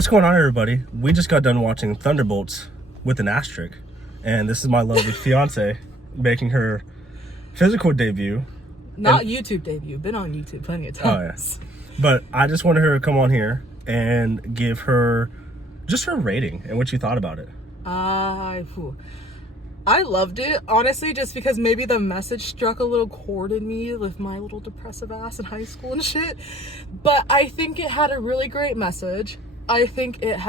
What's going on, everybody? We just got done watching Thunderbolts with an asterisk, and this is my lovely fiance making her physical debut. Not YouTube debut. Been on YouTube plenty of times. Oh, yeah. But I just wanted her to come on here and give her just her rating and what you thought about it. I loved it, honestly, just because maybe the message struck a little chord in me with my little depressive ass in high school and shit. But I think it had a really great message. I think it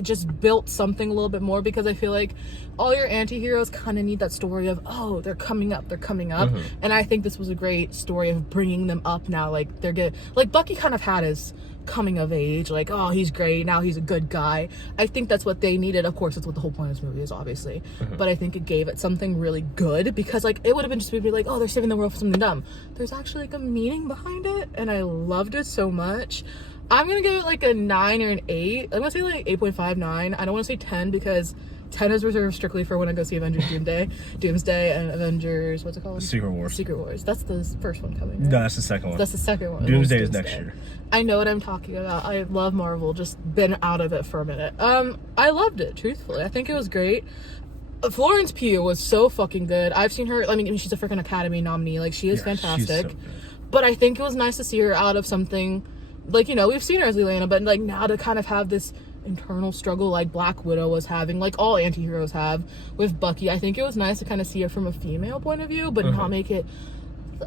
just built something a little bit more, because I feel like all your anti-heroes kind of need that story of, oh, they're coming up. Mm-hmm. And I think this was a great story of bringing them up now. Like, they're good. Like, Bucky kind of had his coming of age, like, oh, he's great, now he's a good guy. I think that's what they needed. Of course, that's what the whole point of this movie is, obviously. Mm-hmm. But I think it gave it something really good, because, like, it would have been just maybe like, oh, they're saving the world for something dumb. There's actually, like, a meaning behind it, and I loved it so much. I'm gonna give it like a 9 or an 8. I'm gonna say like 8.59. I don't want to say 10, because 10 is reserved strictly for when I go see Avengers Doomsday and Avengers, what's it called? Secret Wars. That's the first one coming, right? No, that's the second one. That's the second one. Doomsday is next year. I know what I'm talking about. I love Marvel, just been out of it for a minute. I loved it, truthfully. I think it was great. Florence Pugh was so fucking good. I've seen her, I mean, she's a freaking Academy nominee. Like, she is fantastic. She's so good. But I think it was nice to see her out of something, like, you know, we've seen her as Elena, but like now to kind of have this internal struggle like Black Widow was having, like all anti-heroes have with Bucky. I think it was nice to kind of see it from a female point of view, but not make it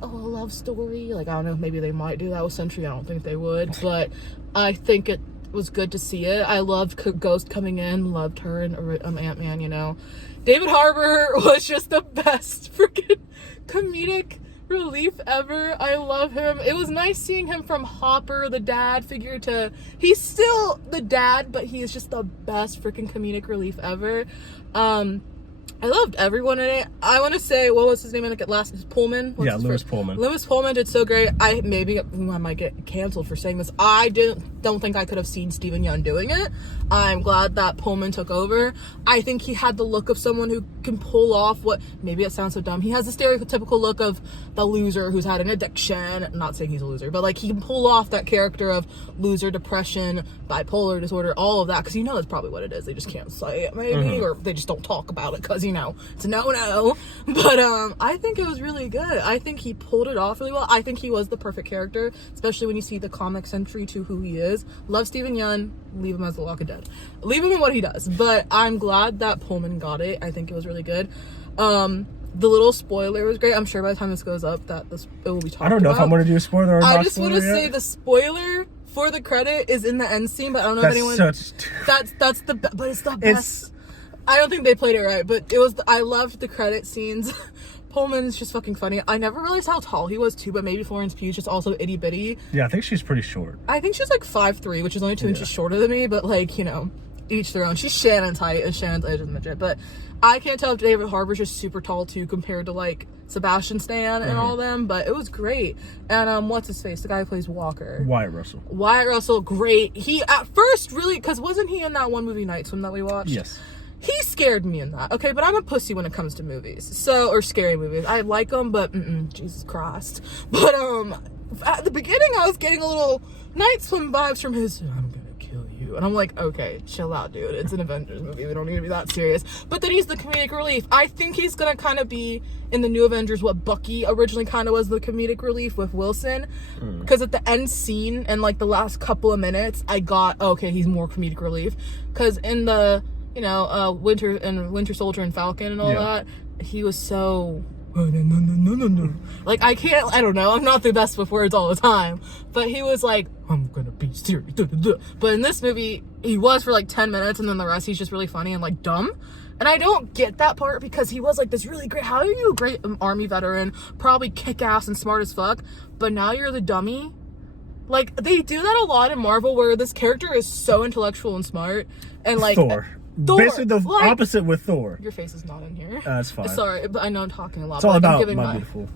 a love story. Like, I don't know, maybe they might do that with Sentry. I don't think they would, but I think it was good to see it. I loved Ghost coming in, loved her and Ant-Man, you know. David Harbour was just the best freaking comedic relief ever. I love him. It was nice seeing him from Hopper, the dad figure, to he's still the dad, but he is just the best freaking comedic relief ever. I loved everyone in it. I want to say, what was his name in the last? Pullman? Lewis Pullman. Lewis Pullman did so great. I might get canceled for saying this. I don't think I could have seen Steven Yeun doing it. I'm glad that Pullman took over. I think he had the look of someone who can pull off what, maybe it sounds so dumb, he has the stereotypical look of the loser who's had an addiction. I'm not saying he's a loser, but like he can pull off that character of loser, depression, bipolar disorder, all of that, because you know that's probably what it is. They just can't say it, maybe, or they just don't talk about it because, you know, it's a no-no. But I think it was really good. I think he pulled it off really well. I think he was the perfect character, especially when you see the comic entry to who he is. Love Steven Yeun. Leave him as the Walking Dead. Leave him in what he does. But I'm glad that Pullman got it. I think it was really good. The little spoiler was great. I'm sure by the time this goes up that it will be talked about. I don't know if I'm going to do a spoiler or not. I just want to say the spoiler for the credit is in the end scene, but I don't know if anyone... That's the... But it's the best... I don't think they played it right, but it was... I loved the credit scenes. Pullman's just fucking funny. I never realized how tall he was too, but maybe Florence Pugh's just also itty bitty. Yeah, I think she's pretty short. I think she's like 5'3", which is only 2 inches shorter than me, but like, you know, each their own. She's Shannon's height, and Shannon's age is midget, but I can't tell if David Harbour's just super tall too compared to like Sebastian Stan and all them, but it was great. And what's his face? The guy who plays Walker. Wyatt Russell, great. He at first really, because wasn't he in that one movie Night Swim that we watched? Yes. He scared me in that. Okay, but I'm a pussy when it comes to movies. Or scary movies. I like them, but Jesus Christ. But at the beginning I was getting a little Night Swim vibes from his "I'm gonna kill you," and I'm like, okay, chill out, dude. It's an Avengers movie. We don't need to be that serious. But then he's the comedic relief. I think he's gonna kind of be in the new Avengers what Bucky originally kind of was, the comedic relief with Wilson. Because at the end scene and like the last couple of minutes, I got, okay, he's more comedic relief. Because in the, you know, Winter Soldier and Falcon and all that, he was so no. Like, I don't know, I'm not the best with words all the time, but he was like, I'm gonna be serious. But in this movie, he was for like 10 minutes, and then the rest he's just really funny and like dumb. And I don't get that part, because he was like this really great, how are you a great army veteran, probably kick-ass and smart as fuck, but now you're the dummy? Like, they do that a lot in Marvel, where this character is so intellectual and smart, and like Thor. Basically the opposite with Thor. Your face is not in here. That's fine. Sorry, but I know I'm talking a lot. It's all but about I'm my beautiful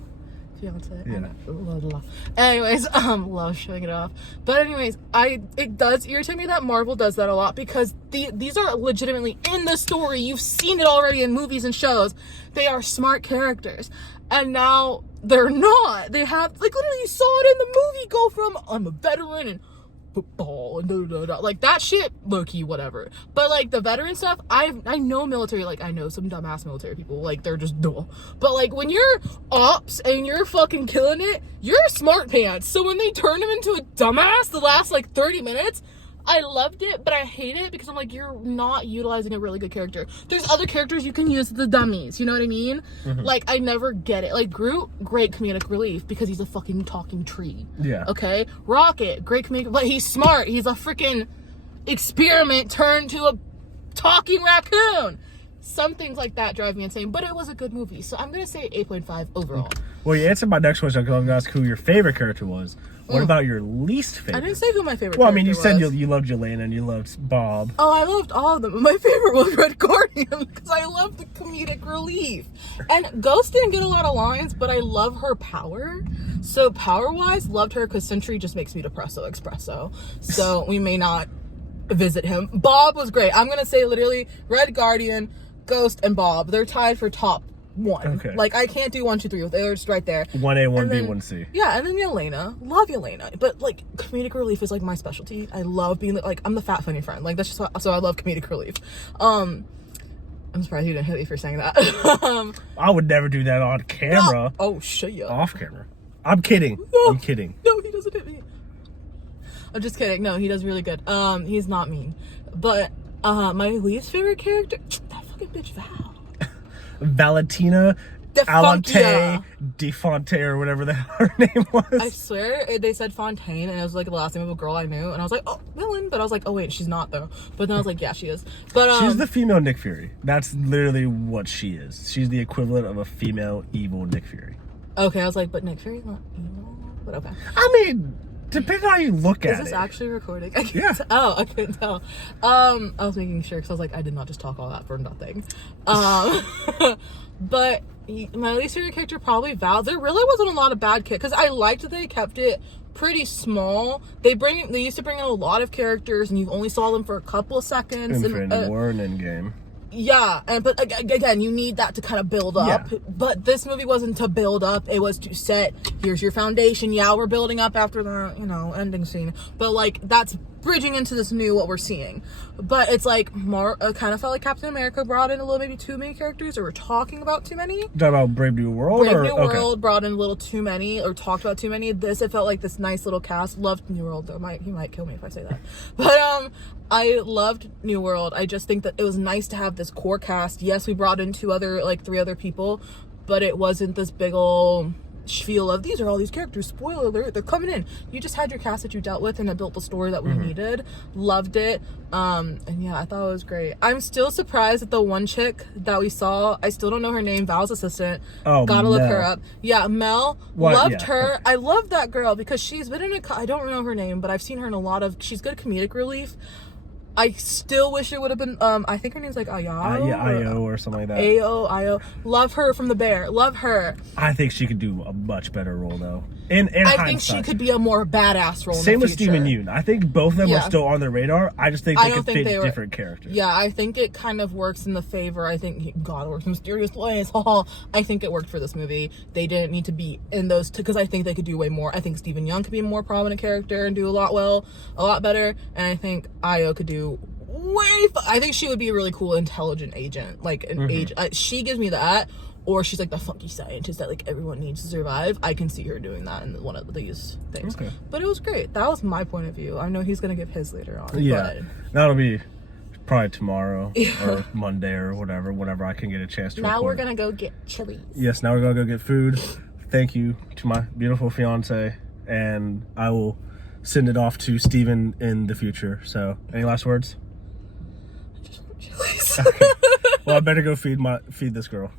fiance. Yeah. Anyways, love showing it off. But anyways, it does irritate me that Marvel does that a lot, because these are legitimately in the story. You've seen it already in movies and shows. They are smart characters, and now they're not. They have, like, literally you saw it in the movie go from I'm a veteran and football and like that shit, low-key, whatever. But like the veteran stuff, I know military, like I know some dumbass military people, like they're just dull. But like when you're ops and you're fucking killing it, you're a smart pants. So when they turn him into a dumbass the last like 30 minutes, I loved it, but I hate it because I'm like, you're not utilizing a really good character. There's other characters you can use the dummies, you know what I mean? Like, I never get it. Like, Groot, great comedic relief because he's a fucking talking tree. Yeah. Okay? Rocket, great comedic, but he's smart. He's a freaking experiment turned to a talking raccoon. Some things like that drive me insane, but it was a good movie. So I'm going to say 8.5 overall. Well, you answered my next question because I was going to ask who your favorite character was. What about your least favorite? I didn't say who my favorite Well, I mean, you character said was. you loved Yelena and you loved Bob. Oh, I loved all of them. My favorite was Red Guardian because I love the comedic relief. And Ghost didn't get a lot of lines, but I love her power. So power-wise, loved her because Sentry just makes me depresso espresso. So we may not visit him. Bob was great. I'm going to say literally Red Guardian, Ghost, and Bob. They're tied for top 1. Okay. Like, I can't do 1, 2, 3. They're just right there. 1A, 1B, then- 1C. Yeah, and then Yelena. Love Yelena. But, like, comedic relief is, like, my specialty. I love being, like, I'm the fat, funny friend. Like, that's just so I love comedic relief. I'm surprised you didn't hit me for saying that. I would never do that on camera. Oh, shut up. Off camera. I'm kidding. No. I'm kidding. No, he doesn't hit me. I'm just kidding. No, he does really good. He's not mean. But, my least favorite character, that fucking bitch Val. Valentina Defuntia. Defonte or whatever the hell her name was. I swear they said Fontaine and it was like the last name of a girl I knew and I was like, oh, villain, but I was like, oh wait, she's not though. But then I was like, yeah, she is. But She's the female Nick Fury. That's literally what she is. She's the equivalent of a female evil Nick Fury. okay, I was like, but Nick Fury's not evil. But okay. I mean, depending on how you look at Is this it. actually recording? I can't Yeah. tell. Oh, I couldn't tell. I was making sure because I was like, I did not just talk all that for nothing. But my least favorite character probably Val. There really wasn't a lot of bad because I liked that they kept it pretty small. They used to bring in a lot of characters and you only saw them for a couple of seconds. Infinity War and Endgame. Yeah, but again, you need that to kind of build up. Yeah. But this movie wasn't to build up; it was to set. Here's your foundation. Yeah, we're building up after the ending scene, but like that's bridging into this new what we're seeing. But it's like more. It kind of felt like Captain America brought in a little maybe too many characters, or we're talking about too many. Talking about Brave New World? Brave or? New Okay. World brought in a little too many, or talked about too many. This, it felt like this nice little cast. Loved New World though. He might kill me if I say that. But I loved New World. I just think that it was nice to have this core cast. Yes, we brought in 3 other people, but it wasn't this big ol' spiel of these are all these characters. Spoiler alert, they're coming in. You just had your cast that you dealt with and it built the story that we needed. Loved it. And yeah, I thought it was great. I'm still surprised that the one chick that we saw, I still don't know her name, Val's assistant. Oh, Gotta look Mel. her up. Yeah, Mel. What? Loved Yeah, her. okay. I love that girl because she's been in I don't know her name, but I've seen her in a lot of, she's good comedic relief. I still wish it would have been, I think her name's like Ayao. Yeah, Io or something like that. Io. Love her from The Bear. Love her. I think she could do a much better role though. In I think she could be a more badass role. Same in the with Steven future. Yeun. I think both of them Yeah. are still on the radar. I just think I they don't could think fit they were- different characters. Yeah, I think it kind of works in the favor. I think God works in mysterious ways. I think it worked for this movie. They didn't need to be in those because I think they could do way more. I think Steven Yeun could be a more prominent character and do a lot better. And I think Io could do I think she would be a really cool, intelligent agent. Like an agent. She gives me that. Or she's like the funky scientist that like everyone needs to survive. I can see her doing that in one of these things. Okay. But it was great. That was my point of view. I know he's gonna give his later on. Yeah, But that'll be probably tomorrow Yeah. or Monday or whenever I can get a chance to now record we're it. gonna go get chili. Yes, now we're gonna go get food. Thank you to my beautiful fiance, and I will send it off to Steven in the future. So, any last words? Chili's. Well, I better go feed this girl.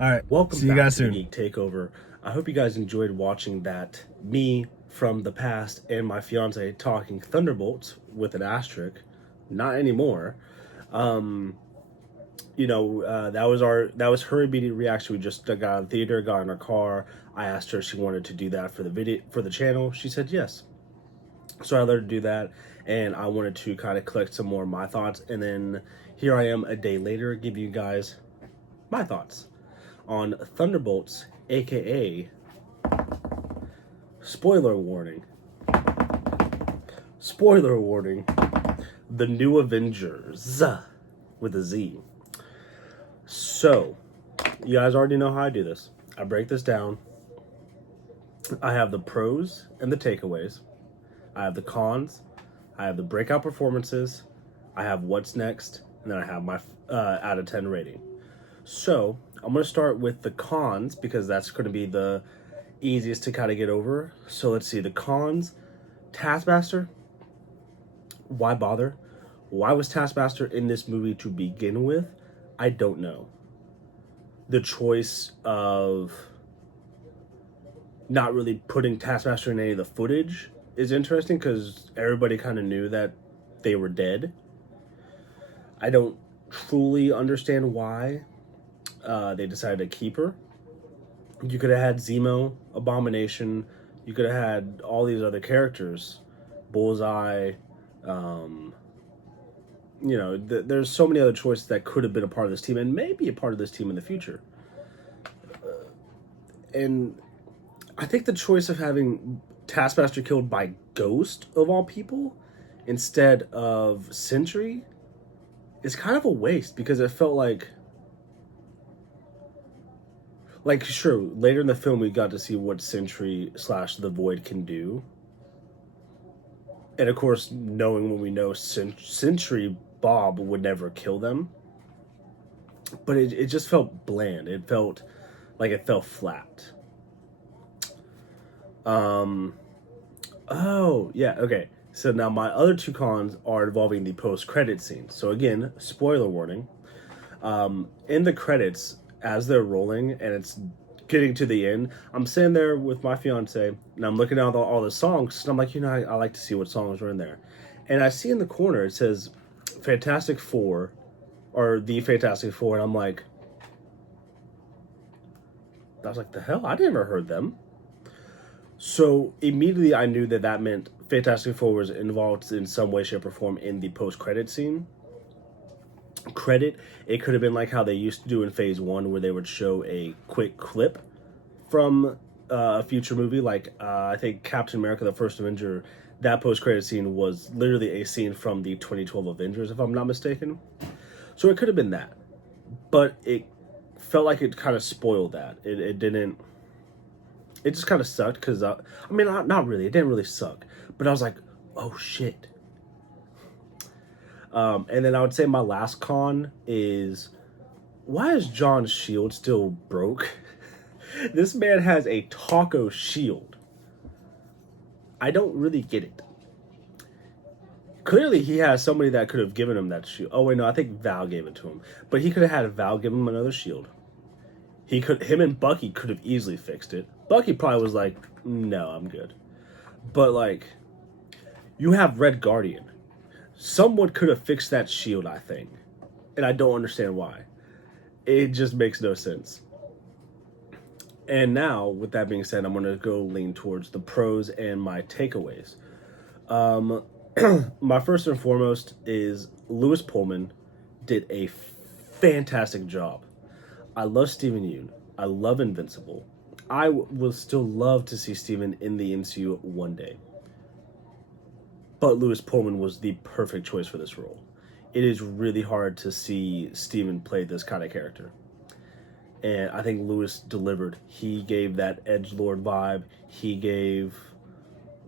All right, Welcome see you back guys to the soon. Geek Takeover. I hope you guys enjoyed watching that. Me from the past and my fiance talking Thunderbolts with an asterisk. Not anymore. That was her immediate reaction. We just got out of the theater, got in our car. I asked her if she wanted to do that for the channel. She said yes. So I let her do that, and I wanted to kind of collect some more of my thoughts, and then here I am a day later, give you guys my thoughts on Thunderbolts, aka spoiler warning. spoiler warning, the new Avengers with a Z. So, you guys already know how I do this. I break this down. I have the pros and the takeaways. I have the cons. I have the breakout performances. I have what's next. And then I have my out of 10 rating. So, I'm going to start with the cons because that's going to be the easiest to kind of get over. So, let's see. The cons. Taskmaster. Why bother? Why was Taskmaster in this movie to begin with? I don't know. The choice of not really putting Taskmaster in any of the footage is interesting because everybody kind of knew that they were dead. I don't truly understand why they decided to keep her. You could have had Zemo, Abomination. You could have had all these other characters. Bullseye. There's so many other choices that could have been a part of this team and maybe a part of this team in the future. And I think the choice of having Taskmaster killed by Ghost, of all people, instead of Sentry is kind of a waste because it felt like sure, later in the film we got to see what Sentry / the Void can do. And of course, knowing when we know Sentry Bob would never kill them. But it just felt bland. It felt like it fell flat. Oh, yeah, okay. So now my other two cons are involving the post-credit scene. So again, spoiler warning. In the credits, as they're rolling and it's getting to the end, I'm sitting there with my fiance and I'm looking at all the songs and I'm like, I like to see what songs are in there. And I see in the corner, it says Fantastic Four or the Fantastic Four. And I'm like, I was like, the hell? I never heard them. So immediately I knew that meant Fantastic Four was involved in some way, shape, or form in the post-credit scene. It could have been like how they used to do in Phase 1 where they would show a quick clip from a future movie. Like, I think Captain America, the First Avenger, that post-credit scene was literally a scene from the 2012 Avengers, if I'm not mistaken. So it could have been that. But it felt like it kind of spoiled that. It didn't... It just kind of sucked because, not really. It didn't really suck. But I was like, oh, shit. And then I would say my last con is, why is John's shield still broke? This man has a taco shield. I don't really get it. Clearly, he has somebody that could have given him that shield. Oh, wait, no, I think Val gave it to him. But he could have had Val give him another shield. Him and Bucky could have easily fixed it. Bucky probably was like, no, I'm good. But, you have Red Guardian. Someone could have fixed that shield, I think. And I don't understand why. It just makes no sense. And now, with that being said, I'm going to go lean towards the pros and my takeaways. My first and foremost is Lewis Pullman did a fantastic job. I love Steven Yeun. I love Invincible. I will still love to see Steven in the MCU one day. But Lewis Pullman was the perfect choice for this role. It is really hard to see Steven play this kind of character. And I think Lewis delivered. He gave that edgelord vibe. He gave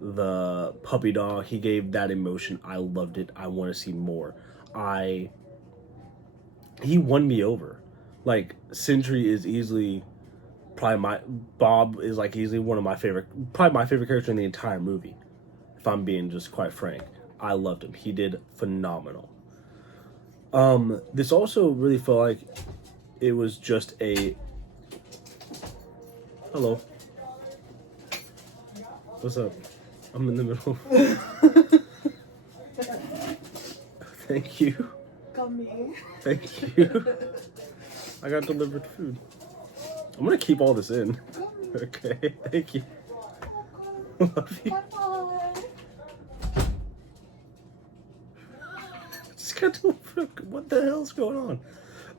the puppy dog. He gave that emotion. I loved it. I want to see more. He won me over. Sentry is easily Bob is easily one of my favorite character in the entire movie. If I'm being just quite frank, I loved him. He did phenomenal. This also really felt like it was just a... Hello. What's up? I'm in the middle. Thank you. Gummy. Thank you. I got delivered food. I'm gonna keep all this in. Okay, thank you. Love you. Just got to... What the hell's going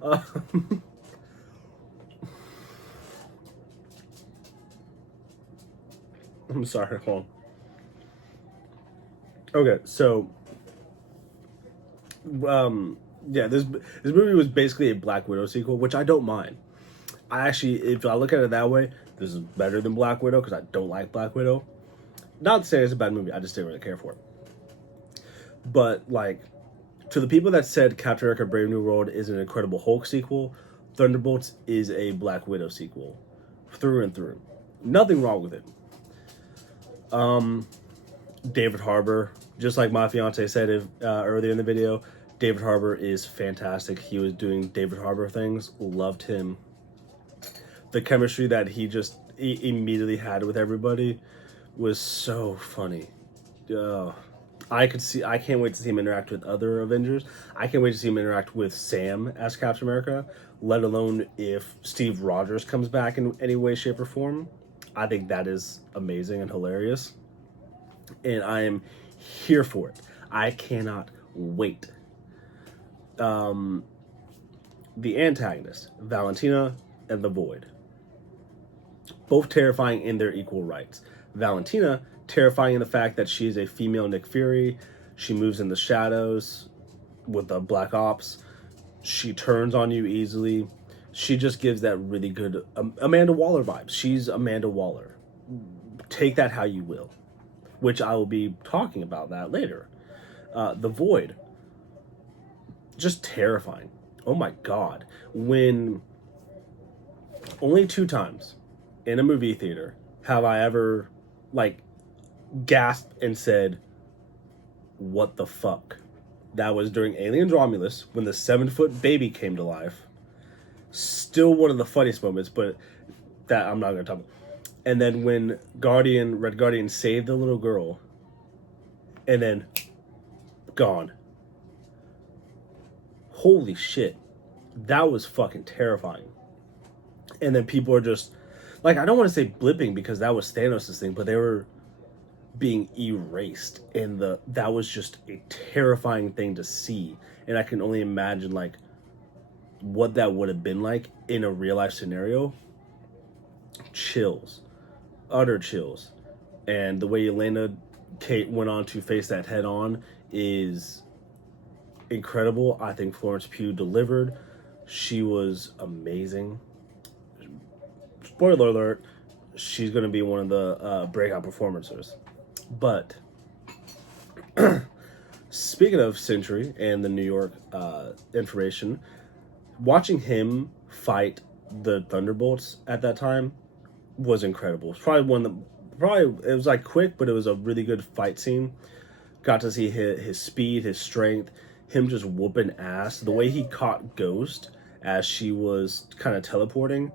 on? I'm sorry, hold on. Okay, so yeah, this movie was basically a Black Widow sequel, which I don't mind. I actually, if I look at it that way, this is better than Black Widow because I don't like Black Widow. Not to say it's a bad movie, I just didn't really care for it. But like, to the people that said Captain America: Brave New World is an Incredible Hulk sequel, Thunderbolts is a Black Widow sequel, through and through. Nothing wrong with it. David Harbour, just like my fiance said earlier in the video, David Harbour is fantastic. He was doing David Harbour things. Loved him. The chemistry that he immediately had with everybody was so funny. I can't wait to see him interact with other Avengers. I can't wait to see him interact with Sam as Captain America, let alone if Steve Rogers comes back in any way, shape, or form. I think that is amazing and hilarious. And I am here for it. I cannot wait. The antagonists, Valentina and the Void. Both terrifying in their equal rights. Valentina, terrifying in the fact that she's a female Nick Fury. She moves in the shadows with the Black Ops. She turns on you easily. She just gives that really good Amanda Waller vibe. She's Amanda Waller. Take that how you will, which I will be talking about that later. The Void, just terrifying. Oh my God. When only 2 times in a movie theater have I ever like gasped and said, what the fuck? That was during Aliens Romulus when the 7-foot baby came to life. Still one of the funniest moments, but that I'm not going to talk about. And then when Red Guardian saved the little girl and then gone. Holy shit. That was fucking terrifying. And then people are just like, I don't want to say blipping because that was Thanos' thing, but they were being erased, and that was just a terrifying thing to see. And I can only imagine like what that would have been like in a real life scenario. Chills, utter chills. And the way Elena Kate went on to face that head on is incredible. I think Florence Pugh delivered. She was amazing. Spoiler alert, she's going to be one of the breakout performances. But speaking of Sentry and the New York information, watching him fight the Thunderbolts at that time was incredible. It's probably it was like quick, but it was a really good fight scene. Got to see his speed, his strength, him just whooping ass. The way he caught Ghost as she was kind of teleporting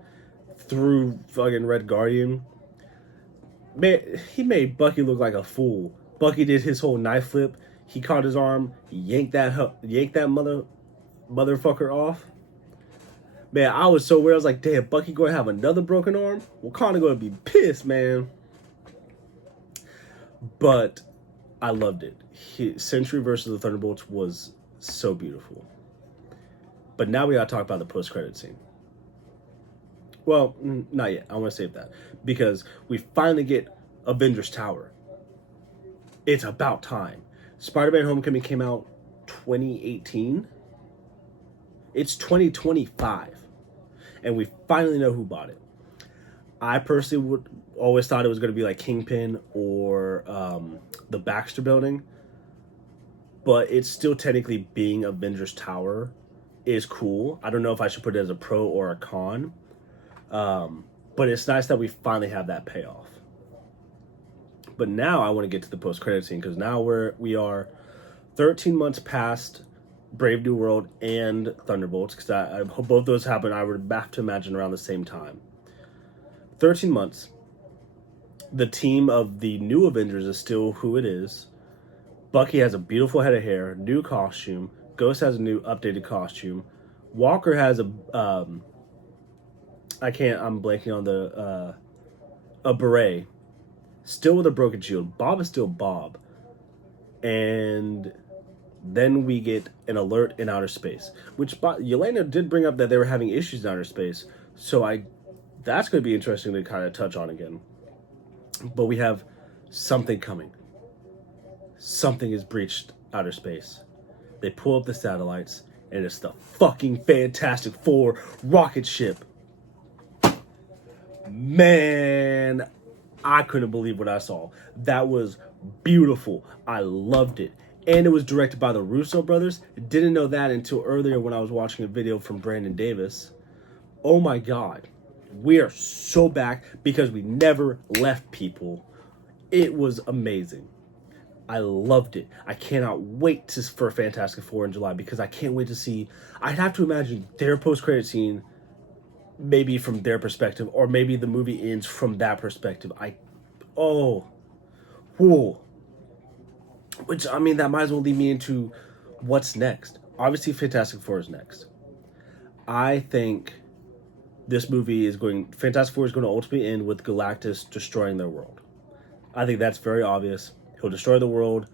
through fucking Red Guardian. Man, he made Bucky look like a fool. Bucky did his whole knife flip. He caught his arm, yanked that motherfucker off. Man, I was so weird. I was like, damn, Bucky going to have another broken arm? Wakanda going to be pissed, man. But I loved it. Sentry versus the Thunderbolts was so beautiful. But now we got to talk about the post-credit scene. Well, not yet. I want to save that. Because we finally get Avengers Tower. It's about time. Spider-Man Homecoming came out 2018. It's 2025. And we finally know who bought it. I personally always thought it was going to be like Kingpin or the Baxter Building. But it's still technically being Avengers Tower is cool. I don't know if I should put it as a pro or a con. But it's nice that we finally have that payoff. But now I want to get to the post-credit scene because now we are 13 months past Brave New World and Thunderbolts, because I hope both those happen. I would have to imagine around the same time. 13 months. The team of the new Avengers is still who it is. Bucky has a beautiful head of hair, new costume. Ghost has a new updated costume. Walker has I'm blanking on a beret. Still with a broken shield. Bob is still Bob. And then we get an alert in outer space, which Yelena did bring up that they were having issues in outer space. So that's going to be interesting to kind of touch on again. But we have something coming. something has breached outer space. They pull up the satellites, and it's the fucking Fantastic Four rocket ship. Man, I couldn't believe what I saw. That was beautiful. I loved it. And it was directed by the Russo brothers. Didn't know that until earlier when I was watching a video from Brandon Davis. Oh my God. We are so back because we never left, people. It was amazing. I loved it. I cannot wait for Fantastic Four in July because I can't wait to see. I'd have to imagine their post-credit scene, maybe from their perspective, or maybe the movie ends from that perspective. Whoa. Which, I mean, that might as well lead me into what's next. Obviously, Fantastic Four is next. I think Fantastic Four is going to ultimately end with Galactus destroying their world. I think that's very obvious. He'll destroy the world,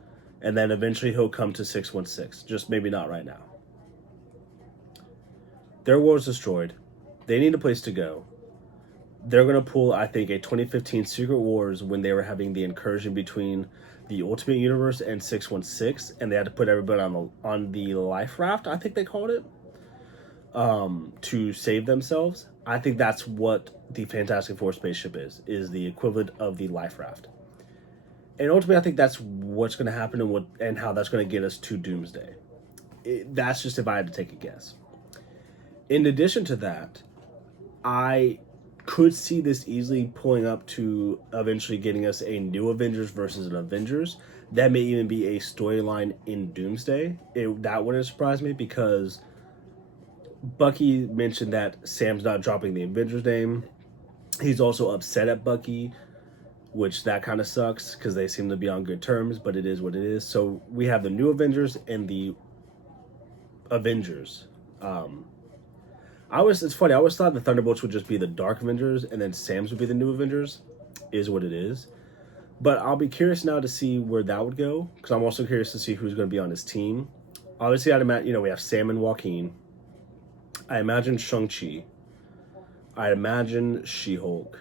and then eventually he'll come to 616. Just maybe not right now. Their world's destroyed. They need a place to go. They're going to pull, I think, a 2015 Secret Wars when they were having the incursion between the Ultimate Universe and 616, and they had to put everybody on the life raft, I think they called it, to save themselves. I think that's what the Fantastic Four spaceship is the equivalent of the life raft. And ultimately, I think that's what's going to happen and how that's going to get us to Doomsday. That's just if I had to take a guess. In addition to that, I could see this easily pulling up to eventually getting us a new Avengers versus an Avengers. That may even be a storyline in Doomsday. That wouldn't surprise me because Bucky mentioned that Sam's not dropping the Avengers name. He's also upset at Bucky, which that kind of sucks because they seem to be on good terms, but it is what it is. So we have the new Avengers and the Avengers. It's funny, I always thought the Thunderbolts would just be the Dark Avengers and then Sam's would be the new Avengers. Is what it is. But I'll be curious now to see where that would go, because I'm also curious to see who's going to be on his team. Obviously, I'd imagine, we have Sam and Joaquin. I imagine Shang-Chi. I'd imagine She-Hulk.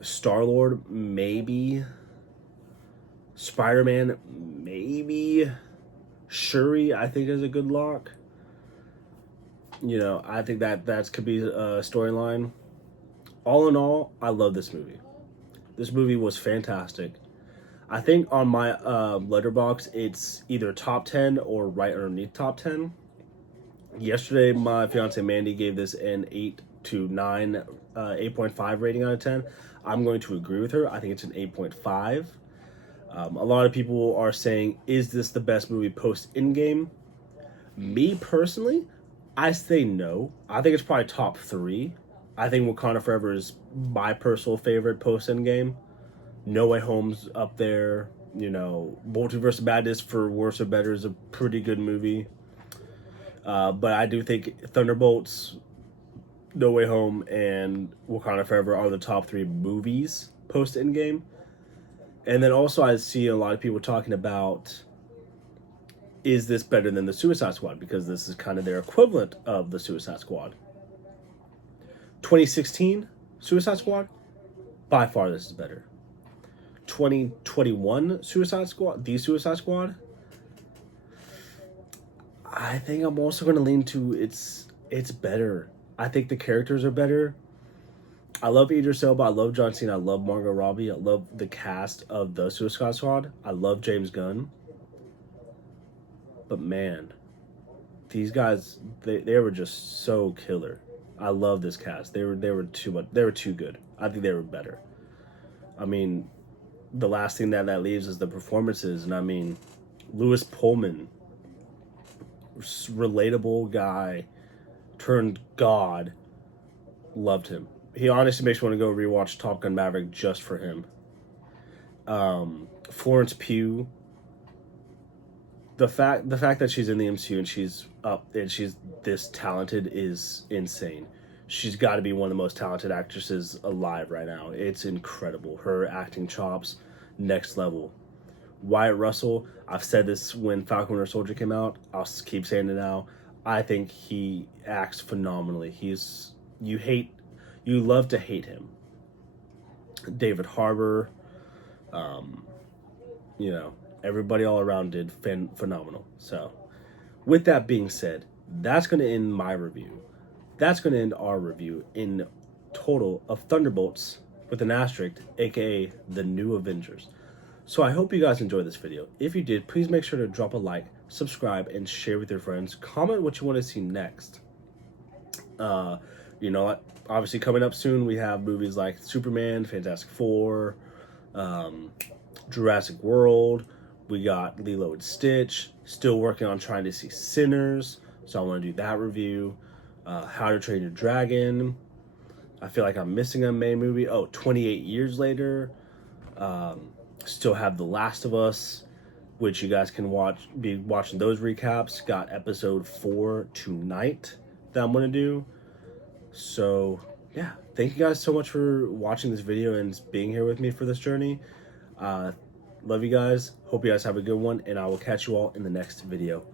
Star-Lord, maybe. Spider-Man, maybe. Shuri, I think, is a good lock. I think that could be a storyline. All in all, I love this movie. This movie was fantastic. I think on my Letterboxd, it's either top 10 or right underneath top 10. Yesterday, my fiance Mandy gave this an 8.5 rating out of 10. I'm going to agree with her. I think it's an 8.5. A lot of people are saying, is this the best movie post-Endgame? Me, personally, I say no. I think it's probably top 3. I think Wakanda Forever is my personal favorite post-Endgame. No Way Home's up there. Multiverse of Madness, for worse or better, is a pretty good movie. But I do think Thunderbolts, No Way Home, and Wakanda Forever are the top 3 movies post-Endgame. And then also I see a lot of people talking about, is this better than the Suicide Squad? Because this is kind of their equivalent of the Suicide Squad. 2016 Suicide Squad, by far this is better. 2021 Suicide Squad, the Suicide Squad, I think I'm also going to lean to it's better. I think the characters are better. I love Idris Elba, I love John Cena, I love Margot Robbie, I love the cast of the Suicide Squad, I love James Gunn. But man, these guys, they were just so killer. I love this cast. They were too much. They were too good. I think they were better. I mean, the last thing that leaves is the performances, and I mean, Lewis Pullman, relatable guy, turned god. Loved him. He honestly makes me want to go rewatch Top Gun Maverick just for him. Florence Pugh. The fact that she's in the MCU and she's up and she's this talented is insane. She's got to be one of the most talented actresses alive right now. It's incredible. Her acting chops, next level. Wyatt Russell, I've said this when Falcon Winter Soldier came out. I'll keep saying it now. I think he acts phenomenally. You love to hate him. David Harbour, You know, everybody all around did phenomenal. So, with that being said, that's going to end my review. That's going to end our review in total of Thunderbolts with an asterisk, aka the New Avengers. So I hope you guys enjoyed this video. If you did, please make sure to drop a like, subscribe, and share with your friends. Comment what you want to see next. You know, obviously coming up soon, we have movies like Superman, Fantastic Four, Jurassic World. We got Lilo and Stitch. Still working on trying to see Sinners, so I want to do that review. How to Train Your Dragon. I feel like I'm missing a main movie. 28 Years Later. Still have The Last of Us, which you guys can be watching those recaps. Got episode 4 tonight that I'm going to do. So, yeah. Thank you guys so much for watching this video and being here with me for this journey. Love you guys. Hope you guys have a good one, and I will catch you all in the next video.